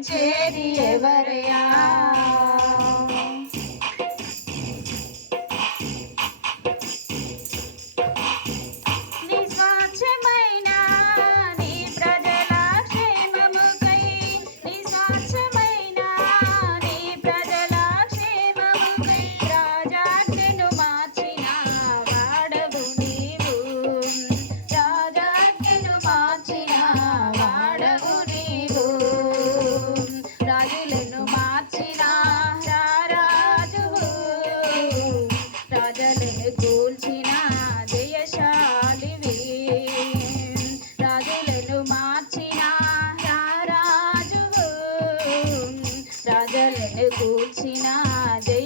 ప్రేమించేది ఎవరయ్యా రాజులను